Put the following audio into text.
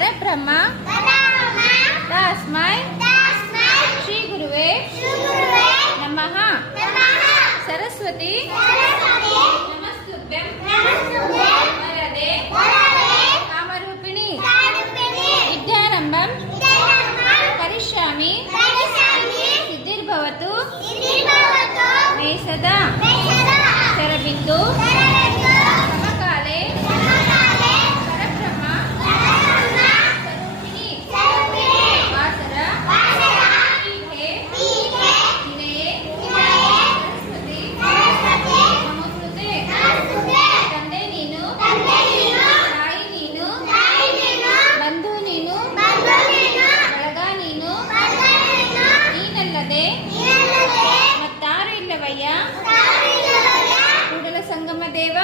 ಪರಬ್ರಹ್ಮ ತಸ್ಮೈ ಶ್ರೀ ಗುರುವೇ ನಮಃ. ಸರಸ್ವತಿ ನಮಸ್ತುಭ್ಯಂ ವರದೆ ಕಾಮರೂಪಿಣಿ ವಿದ್ಯಾರಂಭಂ ಕರಿಷ್ಯಾಮಿ ಸಿದ್ಧಿರ್ಭವತು ಮೇ ಸದಾ. ಶರಬಿಂದು ಸಮಕಾಲೆ ಪರಬ್ರಹ್ಮ ಸ್ವರೂಪಿಣಿ ವಾಸರ ಪೀಠೆ ನಿಲಯೇ ಸರಸ್ವತಿ ನಮೋಸ್ತುತೆ. ತಂದೆ ನೀನು, ತಾಯಿ ನೀನು, ಬಂಧು ನೀನು, ಬಳಗ ನೀನು, ನೀನಲ್ಲದೆ ಮತ್ತಾರು ಇಲ್ಲವಯ್ಯ ಕೂಡಲ ಸಂಗಮ ದೇವ.